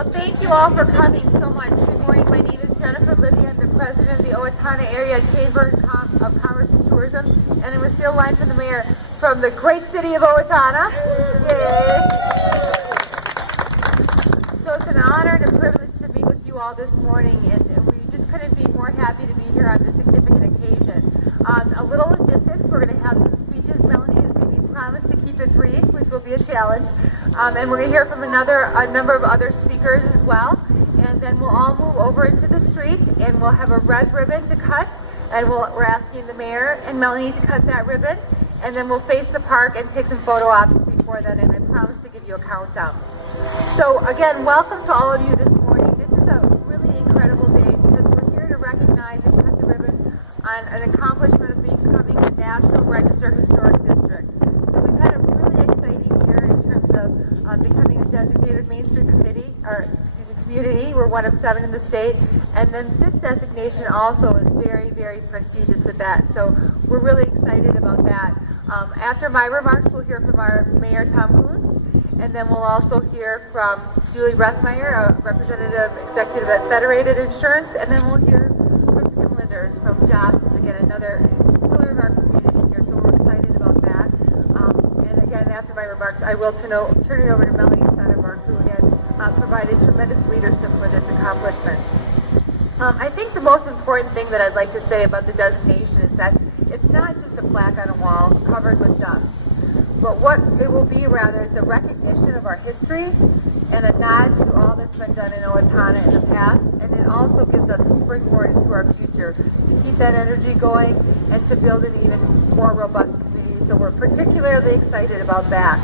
Well, thank you all for coming so much. Good morning. My name is Jennifer Libby. I'm the president of the Owatonna Area Chamber of Commerce and Tourism, and then we're still line for the mayor from the great city of Owatonna. Yay! So it's an honor and a privilege to be with you all this morning, and we just couldn't be more happy to be here on this significant occasion. A little logistics, we're going to have some speeches. Melanie has made me promise to keep it brief, which will be a challenge. And we're going to hear from a number of other speakers as well. And then we'll all move over into the street, and we'll have a red ribbon to cut. And we're asking the mayor and Melanie to cut that ribbon. And then we'll face the park and take some photo ops before then. And I promise to give you a countdown. So again, welcome to all of you this morning. This is a really incredible day because we're here to recognize and cut the ribbon on an accomplishment of becoming a National Register Historic District. So we've had a really exciting year in terms of becoming a designated Main Street community. We're one of 7 in the state, and then this designation also is very, very prestigious with that. So we're really excited about that. After my remarks, we'll hear from our Mayor Tom Coons, and then we'll also hear from Julie Rethmeyer, a representative executive at Federated Insurance, and then we'll hear from Tim Linders from Jostens, again another pillar of our community here. So we're excited about that. And again, after my remarks, I will turn it over to Melanie Sonnenberg, who again provided tremendous leadership for this accomplishment. I think the most important thing that I'd like to say about the designation is that it's not just a plaque on a wall covered with dust, but what it will be rather is a recognition of our history and a nod to all that's been done in Owatonna in the past, and it also gives us a springboard into our future to keep that energy going and to build an even more robust community. So we're particularly excited about that.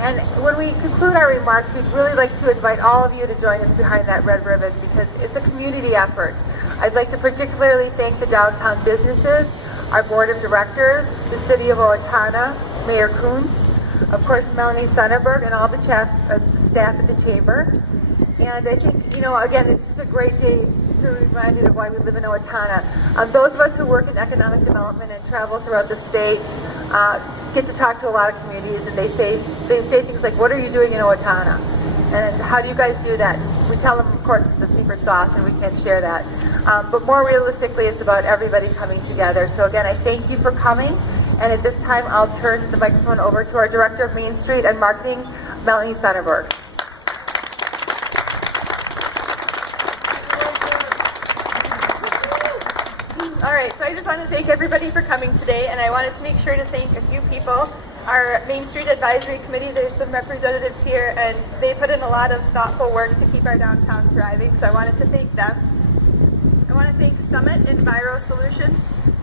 And when we conclude our remarks, we'd really like to invite all of you to join us behind that red ribbon because it's a community effort. I'd like to particularly thank the downtown businesses, our board of directors, the city of Owatonna, Mayor Coons, of course Melanie Sonnenberg, and all the staff at the chamber. And I think, again, it's just a great day to be reminded of why we live in Owatonna. Those of us who work in economic development and travel throughout the state get to talk to a lot of communities, and they say things like, "What are you doing in Owatonna? And how do you guys do that?" We tell them, of course, it's the secret sauce, and we can't share that. But more realistically, it's about everybody coming together. So again, I thank you for coming. And at this time, I'll turn the microphone over to our Director of Main Street and Marketing, Melanie Sonnenberg. All right, so I just want to thank everybody for coming today, and I wanted to make sure to thank a few people. Our Main Street Advisory Committee, there's some representatives here, and they put in a lot of thoughtful work to keep our downtown thriving, so I wanted to thank them. I want to thank Summit Enviro Solutions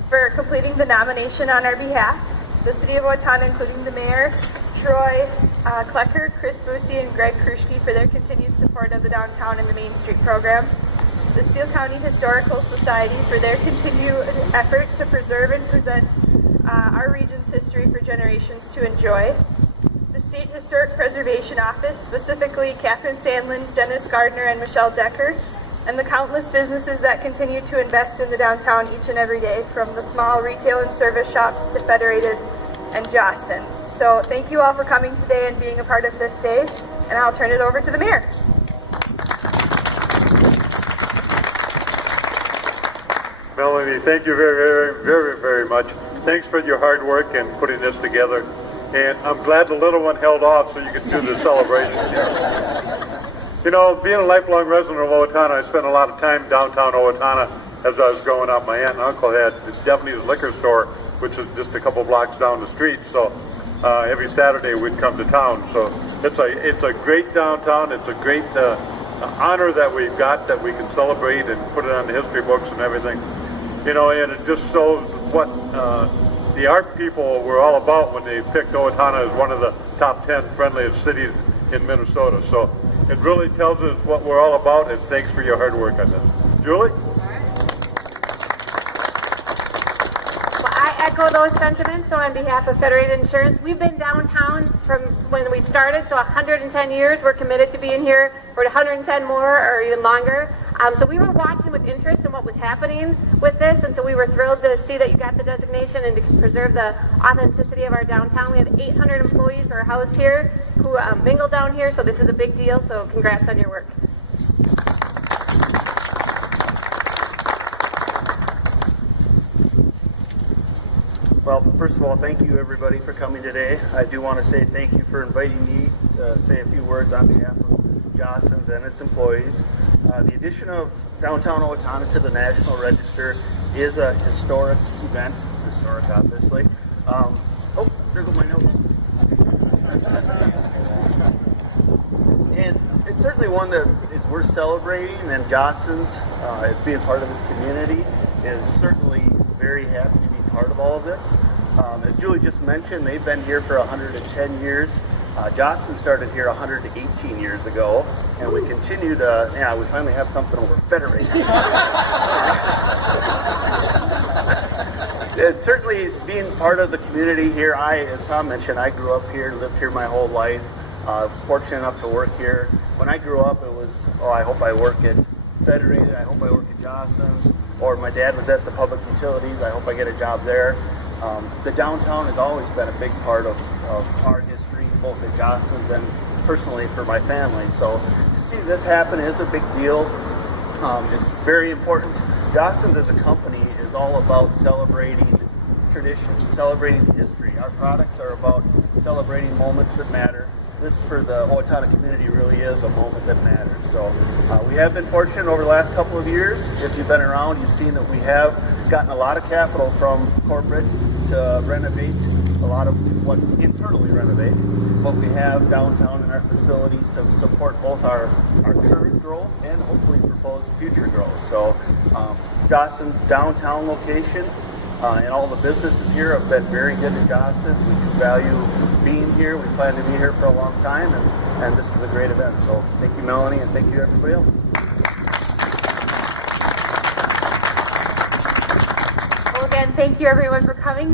for completing the nomination on our behalf. The City of Owatonna, including the Mayor, Troy Klecker, Chris Boosie, and Greg Kruschke for their continued support of the downtown and the Main Street program. The Steele County Historical Society for their continued effort to preserve and present our region's history for generations to enjoy. The State Historic Preservation Office, specifically Catherine Sandland, Dennis Gardner, and Michelle Decker, and the countless businesses that continue to invest in the downtown each and every day, from the small retail and service shops to Federated and Jostens. So thank you all for coming today and being a part of this day, and I'll turn it over to the Mayor. Melanie, thank you very, very, very, very much. Thanks for your hard work and putting this together. And I'm glad the little one held off so you could do the celebration. Being a lifelong resident of Owatonna, I spent a lot of time downtown Owatonna as I was growing up. My aunt and uncle had the Japanese liquor store, which is just a couple blocks down the street. So every Saturday we'd come to town. So it's a great downtown. It's a great honor that we've got that we can celebrate and put it on the history books and everything. And it just shows what the art people were all about when they picked Owatonna as one of the top 10 friendliest cities in Minnesota. So it really tells us what we're all about, and thanks for your hard work on this. Julie? Well, I echo those sentiments. So on behalf of Federated Insurance, we've been downtown from when we started, so 110 years. We're committed to being here for 110 more or even longer. So we were watching with interest in what was happening with this, and so we were thrilled to see that you got the designation and to preserve the authenticity of our downtown. We have 800 employees who are housed here, who mingle down here, so this is a big deal, so congrats on your work. Well, first of all, thank you everybody for coming today. I do want to say thank you for inviting me to say a few words on behalf of Jostens and its employees. The addition of downtown Owatonna to the National Register is a historic event, historic obviously. Oh, there go my notes. And it's certainly one that is worth celebrating, and Jostens, as being part of this community, is certainly very happy to be part of all of this. As Julie just mentioned, they've been here for 110 years. Jostens started here 118 years ago, and we continue to, we finally have something over federated. It certainly is being part of the community here. As Tom mentioned, I grew up here, lived here my whole life. I was fortunate enough to work here. When I grew up, it was, I hope I work at Federated, I hope I work at Jostens, or my dad was at the public utilities, I hope I get a job there. The downtown has always been a big part of our history, both at Jostens and personally for my family. So to see this happen is a big deal. It's very important. Jostens as a company is all about celebrating tradition, celebrating history. Our products are about celebrating moments that matter. This, for the Owatonna community, really is a moment that matters. So we have been fortunate over the last couple of years. If you've been around, you've seen that we have gotten a lot of capital from corporate to renovate, a lot of what internally renovate, but we have downtown in our facilities to support both our current growth and hopefully proposed future growth. So Jostens' downtown location and all the businesses here have been very good to Jostens. We do value being here. We plan to be here for a long time, and this is a great event. So thank you, Melanie, and thank you, everybody else. Well, again, thank you everyone for coming.